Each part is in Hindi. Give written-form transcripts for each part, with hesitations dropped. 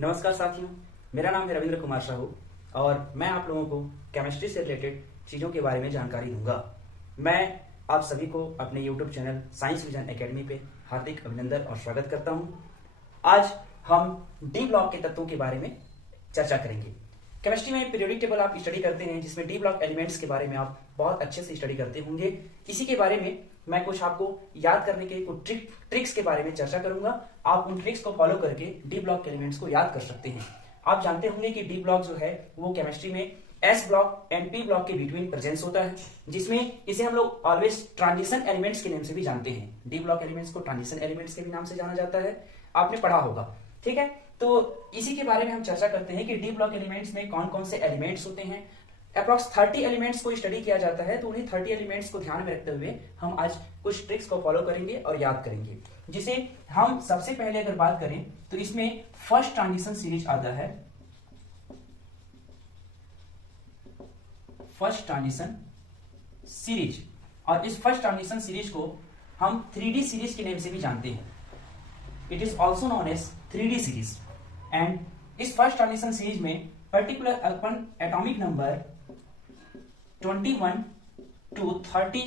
नमस्कार साथियों, मेरा नाम है रविंद्र कुमार साहू और मैं आप लोगों को केमिस्ट्री से रिलेटेड चीज़ों के बारे में जानकारी दूंगा। मैं आप सभी को अपने YouTube channel science vision academy पे हार्दिक अभिनंदन और स्वागत करता हूं। आज हम डी ब्लॉक के तत्वों के बारे में चर्चा करेंगे। केमिस्ट्री में पीरियोडिक टेबल आप स्टडी करते हैं जिसमें डी ब्लॉक एलिमेंट्स के बारे में आप बहुत अच्छे से स्टडी करते होंगे। इसी के बारे में मैं कुछ आपको याद करने के कुछ ट्रिक्स के बारे में चर्चा करूंगा। आप उन ट्रिक्स को फॉलो करके डी ब्लॉक एलिमेंट्स को याद कर सकते हैं। आप जानते होंगे कि डी ब्लॉक जो है वो केमिस्ट्री में S block and P block के बिटवीन प्रेजेंस होता है, जिसमें इसे हम लोग ऑलवेज ट्रांजिशन एलिमेंट्स के नाम से भी जानते हैं। डी ब्लॉक एलिमेंट्स को ट्रांजिशन एलिमेंट्स के भी नाम से जाना जाता है, आपने पढ़ा होगा। ठीक है, तो इसी के बारे में हम चर्चा करते हैं कि डी ब्लॉक एलिमेंट्स में कौन कौन से एलिमेंट्स होते हैं। अप्रॉक्स 30 एलिमेंट्स को स्टडी किया जाता है, तो उन्हीं 30 एलिमेंट्स को ध्यान में रखते हुए हम आज कुछ ट्रिक्स को फॉलो करेंगे और याद करेंगे। जिसे हम सबसे पहले अगर बात करें तो इसमें फर्स्ट ट्रांजिशन सीरीज आता है। फर्स्ट ट्रांजिशन सीरीज, और इस फर्स्ट ट्रांजिशन सीरीज को हम 3D सीरीज के नाम से भी जानते हैं। It is also known as 3D series. And इस फर्स्ट ट्रांजिशन सीरीज में पर्टिकुलर अपन एटॉमिक नंबर 21 to 30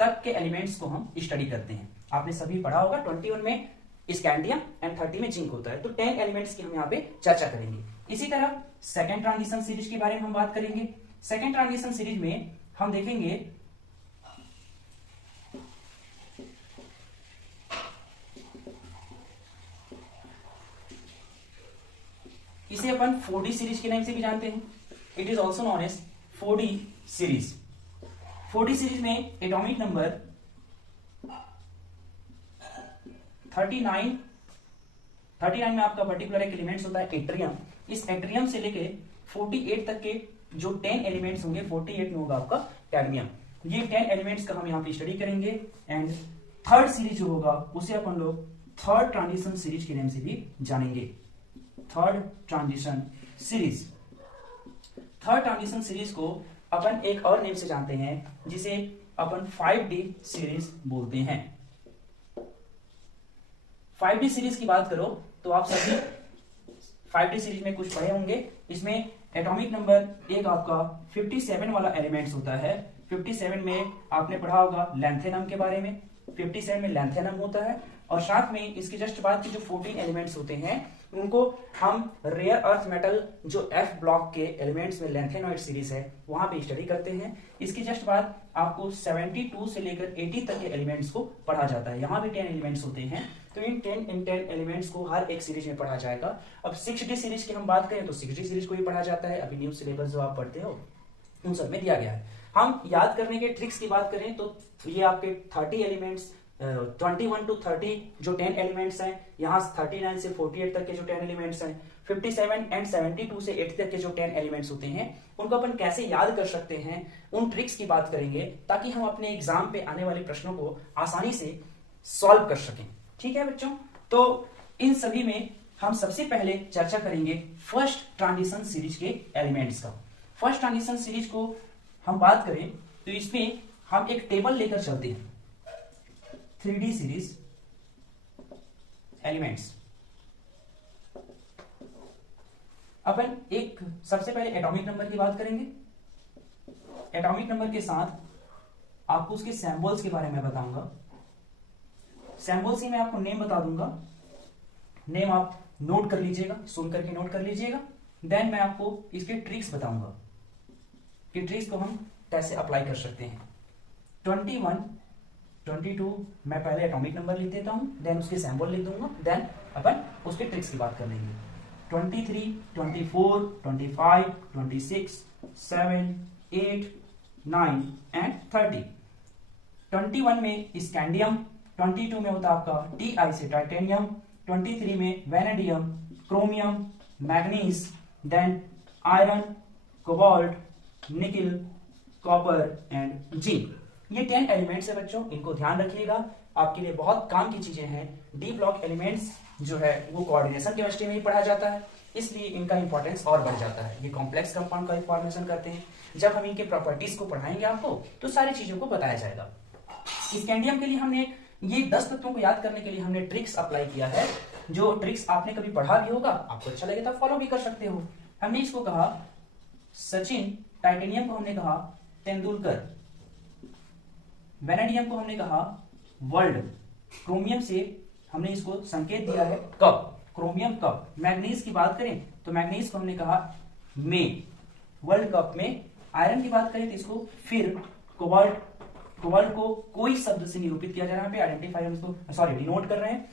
तक के एलिमेंट्स को हम स्टडी करते हैं। आपने सभी पढ़ा होगा 21 में स्कैंडियम एंड 30 में जिंक होता है, तो 10 एलिमेंट्स की हम यहाँ पे चर्चा करेंगे। इसी तरह सेकेंड ट्रांजिशन सीरीज के बारे में हम बात करेंगे। सेकेंड ट्रांजिशन सीरीज में हम देखेंगे इसे अपन 4D सीरीज के नाम से भी जानते हैं। It is also known as 4D series. 4D series में एटॉमिक नंबर 39 में आपका पर्टिकुलर एक एलिमेंट्स होता है एट्रियम। इस एट्रियम से लेके 48 तक के जो 10 एलिमेंट्स होंगे, 48 में होगा आपका कैडमियम। ये 10 एलिमेंट्स का हम यहाँ पे स्टडी करेंगे। एंड थर्ड सीरीज जो होगा उसे अपन लोग थर्ड ट्रांजिशन सीरीज के नाम से भी जानेंगे। Third transition series. Third transition series को अपन एक और नेम से जानते हैं जिसे अपन 5D सीरीज बोलते हैं। 5D सीरीज की बात करो तो आप सभी 5D सीरीज में कुछ पढ़े होंगे। इसमें एटॉमिक नंबर एक आपका 57 वाला एलिमेंट्स होता है। 57 में आपने पढ़ा होगा लैंथेनम के बारे में। 57 में लैंथेनम होता है और साथ में इसके जस्ट बाद के जो 14 एलिमेंट्स होते हैं उनको हम रेयर अर्थ मेटल जो F ब्लॉक के एलिमेंट्स में लैंथेनॉइड सीरीज है वहां पे स्टडी करते हैं। इसके जस्ट बाद आपको 72 से लेकर 80 तक के एलिमेंट्स को पढ़ा जाता है। यहाँ भी 10 एलिमेंट्स होते हैं, तो इन 10 एलिमेंट्स को हर एक सीरीज में पढ़ा जाएगा। अब 6D सीरीज की हम बात करें तो 6D सीरीज को भी पढ़ा जाता है। अभी न्यू सिलेबस जो आप पढ़ते हो उन सब में दिया गया है। हम याद करने के ट्रिक्स की बात करें तो ये आपके 30 एलिमेंट्स 21 to 30 जो 10 एलिमेंट्स हैं, यहाँ 39 से 48 तक के जो 10 एलिमेंट्स हैं, 57 एंड 72 से 80 तक के जो 10 एलिमेंट्स होते हैं उनको अपन कैसे याद कर सकते हैं, उन ट्रिक्स की बात करेंगे ताकि हम अपने एग्जाम पे आने वाले प्रश्नों को आसानी से सॉल्व कर सकें। ठीक है बच्चों, तो इन सभी में हम सबसे पहले चर्चा करेंगे फर्स्ट ट्रांजिशन सीरीज के एलिमेंट्स का। फर्स्ट ट्रांजिशन सीरीज को हम बात करें तो इसमें हम एक टेबल लेकर चलते हैं। 3D series elements. अपन एक सबसे पहले एटॉमिक नंबर की बात करेंगे। एटॉमिक नंबर के साथ आपको उसके सैम्बल्स के बारे में बताऊंगा। सैम्बल्स ही मैं आपको नेम बता दूंगा। नेम आप नोट कर लीजिएगा, सुन करके नोट कर लीजिएगा। देन मैं आपको इसके ट्रिक्स बताऊंगा कि ट्रिक्स को हम कैसे अप्लाई कर सकते हैं। 21 22 मैं पहले एटॉमिक नंबर लिख देता हूं, देन उसके सैंबल लिख दूंगा, देन अपन उसके ट्रिक्स की बात कर लेंगे। 23 24 25 26 7 8 9 एंड 30। 21 में स्कैंडियम, 22 में होता है आपका Ti से टाइटेनियम, 23 में vanadium, chromium, manganese, then iron, cobalt, nickel, copper and zinc. ये 10 एलिमेंट्स है बच्चों, इनको ध्यान रखिएगा, आपके लिए बहुत काम की चीजें हैं। डी ब्लॉक एलिमेंट्स जो है वो कोऑर्डिनेशन केमिस्ट्री में ही पढ़ा जाता है, इसलिए इनका इंपॉर्टेंस और बढ़ जाता है। ये कॉम्प्लेक्स कंपाउंड का फॉर्मेशन करते हैं। जब हम इनके प्रॉपर्टीज को पढ़ाएंगे आपको तो सारी चीजों को बताया जाएगा। स्कैंडियम के लिए हमने ये 10 तत्वों को याद करने के लिए हमने ट्रिक्स अप्लाई किया है। जो ट्रिक्स आपने कभी पढ़ा भी होगा, आपको अच्छा लगे तो फॉलो भी कर सकते हो। हमने इसको कहा सचिन, टाइटेनियम को हमने कहा तेंदुलकर, वेनेडियम को हमने कहा वर्ल्ड, क्रोमियम से हमने इसको संकेत दिया है कप, क्रोमियम कप। मैग्नीज की बात करें तो मैग्नीज को हमने कहा में, वर्ल्ड कप में। आयरन की बात करें तो इसको फिर, कोबाल्ट, कोबाल्ट को कोई शब्द से निरूपित किया जा रहा है, यहाँ पे आइडेंटिफाई हम इसको सॉरी डिनोट कर रहे हैं।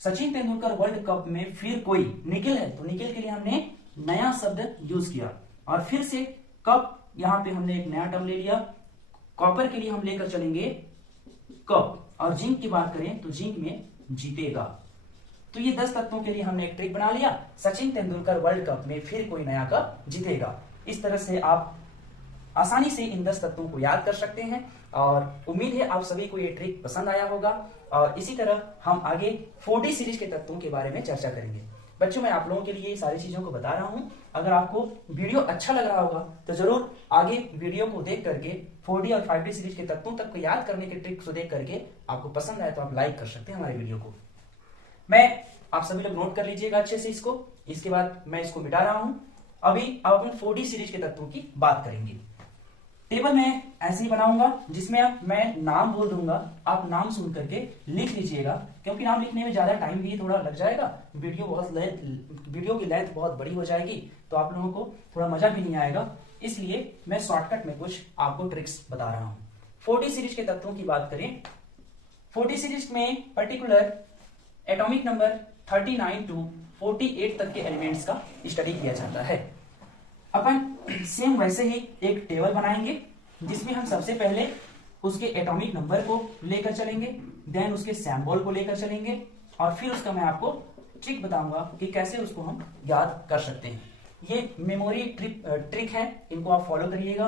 सचिन तेंदुलकर वर्ल्ड कप में फिर कोई, निकिल है तो निकिल के लिए हमने नया शब्द यूज किया, और फिर से कप, यहां पे हमने एक नया टर्म ले लिया। कॉपर के लिए हम लेकर चलेंगे कप, और जिंक की बात करें तो जिंक में जीतेगा। तो ये 10 तत्वों के लिए हमने एक ट्रिक बना लिया, सचिन तेंदुलकर वर्ल्ड कप में फिर कोई नया कप जीतेगा। इस तरह से आप आसानी से इन 10 तत्वों को याद कर सकते हैं, और उम्मीद है आप सभी को ये ट्रिक पसंद आया होगा। और इसी तरह हम आगे 4D सीरीज के तत्वों के बारे में चर्चा करेंगे। बच्चों, मैं आप लोगों के लिए सारी चीजों को बता रहा हूं। अगर आपको वीडियो अच्छा लग रहा होगा तो जरूर आगे वीडियो को देख करके 4D और 5D सीरीज के तत्वों तक को याद करने के ट्रिक्स को देख करके आपको पसंद आए तो आप लाइक कर सकते हैं हमारे वीडियो को। मैं आप सभी लोग नोट कर लीजिएगा अच्छे से इसको। इसके बाद मैं इसको मिटा रहा हूं। अभी अब अपन 4D सीरीज के तत्वों की बात करेंगे। टेबल मैं ऐसे ही बनाऊंगा, जिसमें मैं नाम बोल दूंगा, आप नाम सुन करके लिख लीजिएगा, क्योंकि नाम लिखने में ज्यादा टाइम भी थोड़ा लग जाएगा, वीडियो की लेंथ बहुत बड़ी हो जाएगी, तो आप लोगों को थोड़ा मजा भी नहीं आएगा। इसलिए मैं शॉर्टकट में कुछ आपको ट्रिक्स बता रहा हूं। 4D सीरीज के तत्वों की बात करें, 4D सीरीज में पर्टिकुलर एटॉमिक नंबर 39 टू 48 तक के एलिमेंट्स का स्टडी किया जाता है। अपन सेम वैसे ही एक टेबल बनाएंगे, जिसमें हम सबसे पहले उसके एटॉमिक नंबर को लेकर चलेंगे, देन उसके सिंबल को लेकर चलेंगे, और फिर उसका मैं आपको ट्रिक बताऊंगा कि कैसे उसको हम याद कर सकते हैं। ये मेमोरी ट्रिक है, इनको आप फॉलो करिएगा।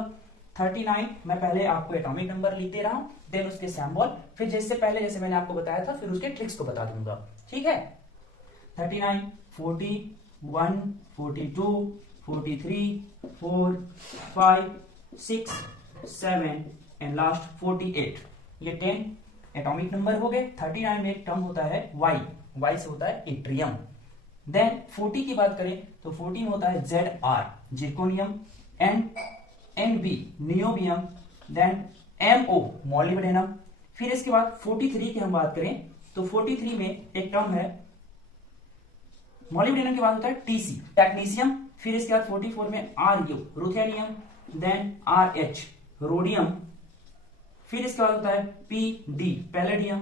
39 मैं पहले आपको एटॉमिक नंबर लिखते रहा हूं, देन उसके सिंबल, फिर जैसे मैंने आपको बताया था, फिर उसके ट्रिक्स को बता दूंगा। ठीक है, 39, 40, 1, 42, 43, 4, 5, 6, 7 एंड लास्ट 48। ये 10 एटॉमिक नंबर हो गए। 39 में एक टर्म होता है वाई से होता है इट्रियम। देन 40 की बात करें तो 40 में होता है ZR, zirconium, NB, niobium, then MO, molybdenum. फिर इसके बाद 43 की हम बात करें तो 43 में एक टर्म है, मॉलिब्डेनम के बाद होता है TC, टेक्नीशियम। फिर इसके बाद 44 में RU, ruthenium, then RH, rhodium. फिर इसके बाद होता है PD, पैलेडियम,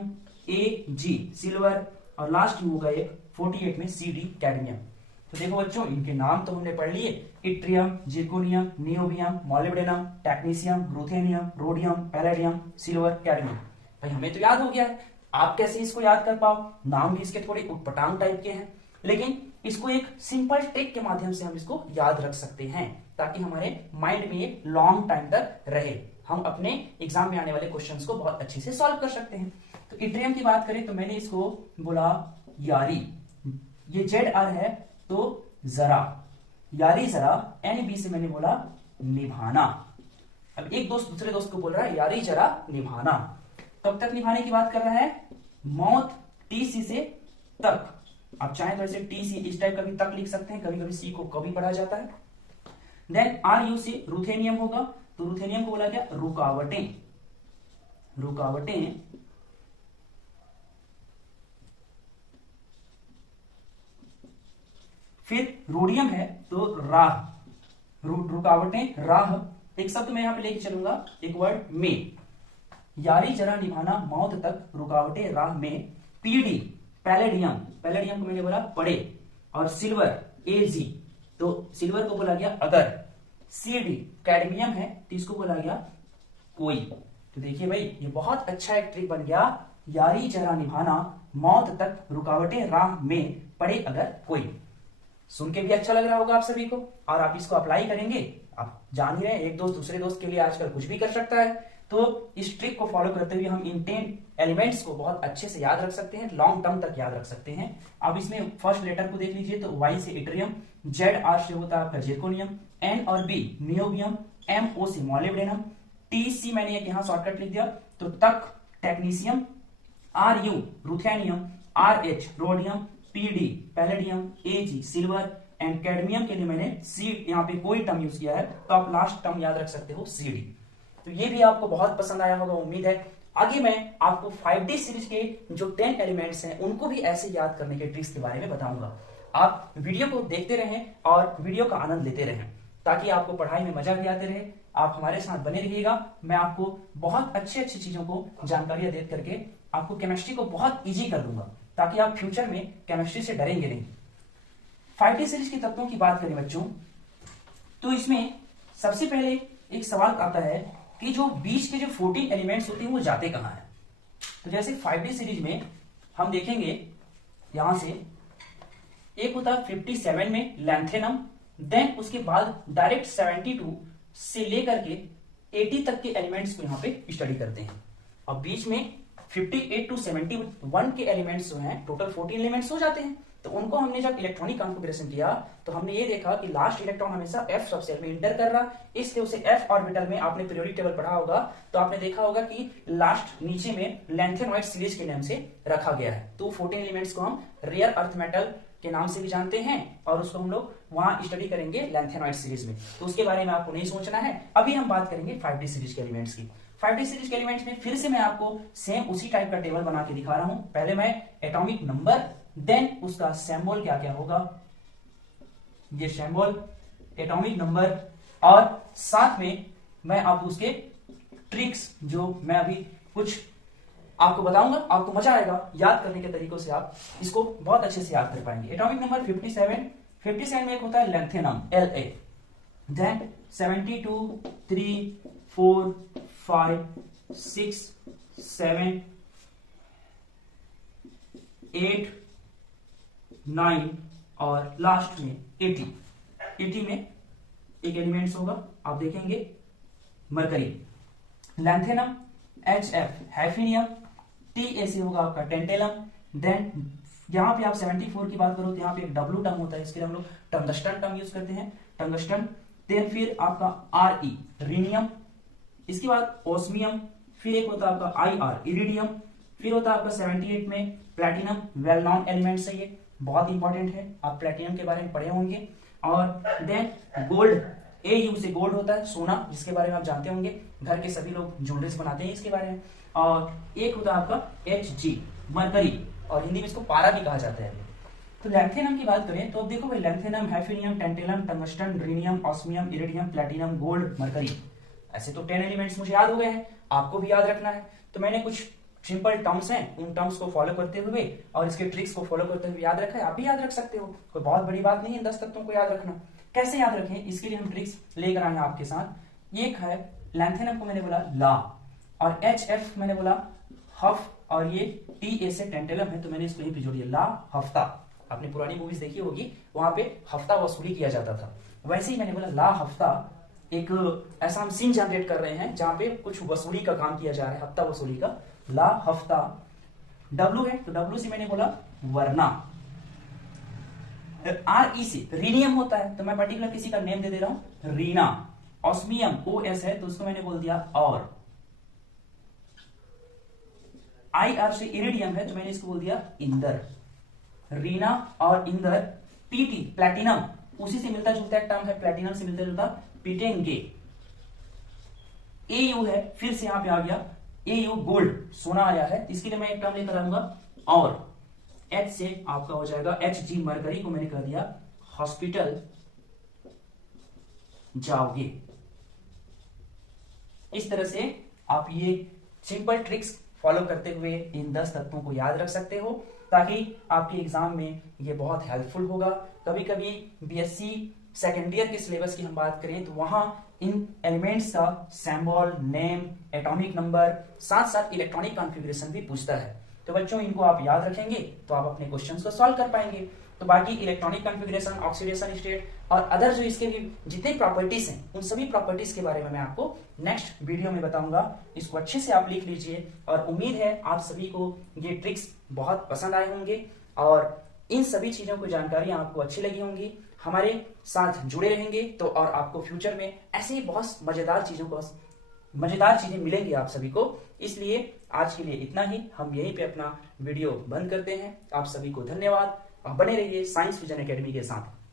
AG, सिल्वर, और लास्ट में होगा एक 48 में CD, कैडमियम। तो देखो बच्चों, इनके नाम तो हमने पढ़ लिए, yttrium, zirconium, niobium, molybdenum, technetium, ruthenium, rhodium, palladium, silver, cadmium. भाई हमें तो याद हो गया है, आप कैसे इसको याद कर पाओ? नाम भी इसके थोड़े उटपटांग टाइप के हैं, लेकिन इसको एक सिंपल ट्रिक के माध्यम से हम इसको याद रख सकते हैं, ताकि हमारे माइंड में ये लॉन्ग टाइम तक रहे। हम अपने एग्जाम में आने वाले क्वेश्चंस को बहुत अच्छे से सॉल्व कर सकते हैं। तो इट्रियम की बात करें तो मैंने इसको बोला यारी, ये ZR है तो जरा, यारी जरा। NB से मैंने बोला निभाना। अब एक दोस्त दूसरे दोस्त को बोल रहा है यारी जरा निभाना। कब तक निभाने की बात कर रहा है? मौत, TC से तक। आप चाहें तो ऐसे TC इस टाइप का भी तक लिख सकते हैं, कभी कभी C को कभी पढ़ा जाता है। देन RU से रुथेनियम होगा, तो रुथेनियम को बोला गया रुकावटें, रुकावटें। फिर रोडियम है तो राह, रुकावटें, राह। एक शब्द मैं यहां पे लेके चलूंगा, एक वर्ड में, यारी जरा निभाना, मौत तक, रुकावटें राह में। PD, पैलेडियम, पैलेडियम को मैंने बोला पड़े, और सिल्वर, AG, तो सिल्वर को बोला गया अगर। CD, कैडमियम है तो इसको बोला गया कोई। तो देखिए भाई, ये बहुत अच्छा एक ट्रिक बन गया, यारी जरा निभाना, मौत तक, रुकावटें राह में, पड़े अगर कोई। सुन के भी अच्छा लग रहा होगा आप सभी को, और आप इसको अप्लाई करेंगे। आप जान ही रहे, एक दोस्त दूसरे दोस्त के लिए आजकल कुछ भी कर सकता है। तो इस ट्रिक को फॉलो करते हुए हम इन 10 एलिमेंट्स को बहुत अच्छे से याद रख सकते हैं, लॉन्ग टर्म तक याद रख सकते हैं। अब इसमें फर्स्ट लेटर को देख लीजिए, तो Y से इट्रियम, ZR से होता है आपका जिर्कोनियम, N और B नियोबियम, MO से मॉलिब्डेनम, TC मैंने एक यहाँ शॉर्टकट लिख दिया तो तक, technetium, RU ruthenium, RH rhodium, PD palladium, AG silver and cadmium के लिए मैंने सी यहाँ पे कोई टर्म यूज किया है, तो आप लास्ट टर्म याद रख सकते हो सीडी। तो ये भी आपको बहुत पसंद आया होगा, उम्मीद है। आगे मैं आपको 5D सीरीज के जो 10 एलिमेंट्स हैं उनको भी ऐसे याद करने के ट्रिक्स के बारे में बताऊंगा। आप वीडियो को देखते रहें और वीडियो का आनंद लेते रहें, ताकि आपको पढ़ाई में मजा भी आते रहे। आप हमारे साथ बने रहिएगा। मैं आपको बहुत अच्छी चीजों को जानकारियां दे करके आपको केमिस्ट्री को बहुत इजी कर दूंगा, ताकि आप फ्यूचर में केमिस्ट्री से डरेंगे नहीं। 5D सीरीज के तत्वों की बात करें बच्चों, तो इसमें सबसे पहले एक सवाल आता है कि जो बीच के जो 14 एलिमेंट्स होते हैं वो जाते कहां हैं। तो जैसे 5D सीरीज में हम देखेंगे, यहां से एक होता है 57 में लैंथेनम, देन उसके बाद डायरेक्ट 72 से लेकर के 80 तक के एलिमेंट्स को यहां पे स्टडी करते हैं। अब बीच में 58 टू 71 के एलिमेंट्स जो हैं, टोटल 14 एलिमेंट्स हो जाते हैं। तो उनको हमने जब इलेक्ट्रॉनिक कॉन्फ़िगरेशन किया तो हमने ये देखा कि लास्ट इलेक्ट्रॉन हमेशा f सबसेल में इंटर कर रहा, इसलिए उसे f ऑर्बिटल में, आपने पीरियोडिक टेबल पढ़ा होगा तो आपने देखा होगा कि लास्ट नीचे में लैंथेनॉइड सीरीज के नाम से रखा गया है। तो 14 एलिमेंट्स को हम रेयर अर्थ मेटल के नाम से भी जानते हैं और उसको हम लोग वहां स्टडी करेंगे लैंथेनॉइड सीरीज में, तो उसके बारे में आपको नहीं सोचना है। अभी हम बात करेंगे 5D सीरीज के एलिमेंट्स की। 5D सीरीज के एलिमेंट्स में फिर से मैं आपको सेम उसी टाइप का टेबल बना के दिखा रहा हूं। पहले मैं एटॉमिक नंबर, देन उसका सिंबल क्या क्या होगा, ये सिंबल, एटॉमिक नंबर, और साथ में मैं आपको उसके ट्रिक्स जो मैं अभी कुछ आपको बताऊंगा, आपको मजा आएगा याद करने के तरीकों से, आप इसको बहुत अच्छे से याद कर पाएंगे। एटॉमिक नंबर 57 में एक होता है लैंथेनम La, देन 72, 3, 4, 5, 6, 7, 8, 9 और लास्ट में 80 में एक एलिमेंट्स होगा, आप देखेंगे मरकरी। लैंथेनम HF हैफिनियम, TAC होगा आपका टेंटेलम। देन यहां पे आप 74 की बात करो तो यहाँ पे एक W टर्म होता है, इसके लिए हम लोग टंगस्टन टर्म यूज करते हैं, टंगस्टन। देन फिर आपका RE रीनियम, इसके बाद ओस्मियम, फिर एक होता है आपका IR इरिडियम, फिर होता है आपका 78 में प्लैटिनम, वेल नॉन एलिमेंट्स है, ये बहुत इंपॉर्टेंट है, आप प्लैटिनम के बारे में पढ़े होंगे। और देन गोल्ड, AU से गोल्ड होता है सोना, जिसके बारे में आप जानते होंगे, घर के सभी लोग ज्वेलरीज बनाते हैं इसके बारे में। और एक होता है आपका HG मरकरी, और हिंदी में इसको पारा भी कहा जाता है। तो लैंथेनम की बात करें तो अब देखो भाई, lanthanum, hafnium, tantalum, tungsten, rhenium, osmium, iridium, platinum, gold, mercury, ऐसे तो 10 एलिमेंट्स मुझे याद हो गए हैं, आपको भी याद रखना है। तो मैंने कुछ सिंपल टर्म्स हैं, उन टर्म्स को फॉलो करते हुए और इसके ट्रिक्स को फॉलो करते हुए याद रखा है, आप भी याद रख सकते हो, कोई बहुत बड़ी बात नहीं है 10 तत्वों को याद रखना। कैसे याद रखें, इसके लिए हम ट्रिक्स लेकर आए हैं आपके साथ। एक है लैंथेनम को मैंने बोला ला, और HF मैंने बोला हफ, और ये TA से टेंटेलम है तो मैंने इसको यहीं पे जोड़ दिया, ला हफ्ता। आपने पुरानी मूवीज देखी होगी, वहां पे हफ्ता वसूली किया जाता था, वैसे ही मैंने बोला ला हफ्ता। एक ऐसा हम सीन जनरेट कर रहे हैं जहां पे कुछ वसूली का काम किया जा रहा है, हफ्ता वसूली का, ला हफ्ता। W है तो W से मैंने बोला वरना। RE से रीनियम होता है तो मैं पर्टिकुलर किसी का नेम दे रहा हूं, रीना। ऑस्मियम OS है तो उसको मैंने बोल दिया और। IR से इरिडियम है तो मैंने इसको बोल दिया इंदर। रीना और इंदर। PT प्लैटिनम, उसी से मिलता जुलता एक टर्म है, प्लैटिनम से मिलता जुलता पिटेंगे। AU है, फिर से यहां पे आ गया AU गोल्ड, सोना आया है, इसके लिए मैं एक टर्म लेकर आऊंगा और। H से आपका हो जाएगा HG मरकरी को मैंने कह दिया हॉस्पिटल जाओगे। इस तरह से आप ये सिंपल ट्रिक्स फॉलो करते हुए इन 10 तत्वों को याद रख सकते हो, ताकि आपके एग्जाम में ये बहुत हेल्पफुल होगा। कभी कभी BSc सेकेंड ईयर के सिलेबस की हम बात करें तो वहां इन एलिमेंट्स का सिंबल, नेम, एटॉमिक नंबर, साथ साथ इलेक्ट्रॉनिक कॉन्फ़िगरेशन भी पूछता है। तो बच्चों इनको आप याद रखेंगे तो आप अपने क्वेश्चंस को सॉल्व कर पाएंगे। तो बाकी इलेक्ट्रॉनिक कॉन्फ़िगरेशन, ऑक्सीडेशन स्टेट और अदर जो इसके भी जितने प्रॉपर्टीज हैं, उन सभी प्रॉपर्टीज के बारे में मैं आपको नेक्स्ट वीडियो में बताऊंगा। इसको अच्छे से आप लिख लीजिए और उम्मीद है आप सभी को ये ट्रिक्स बहुत पसंद आए होंगे और इन सभी चीजों की जानकारियां आपको अच्छी लगी होंगी। हमारे साथ जुड़े रहेंगे तो और आपको फ्यूचर में ऐसे ही बहुत मजेदार चीजें मिलेंगी आप सभी को। इसलिए आज के लिए इतना ही, हम यहीं पे अपना वीडियो बंद करते हैं। आप सभी को धन्यवाद। आप बने रहिए साइंस विजन एकेडमी के साथ।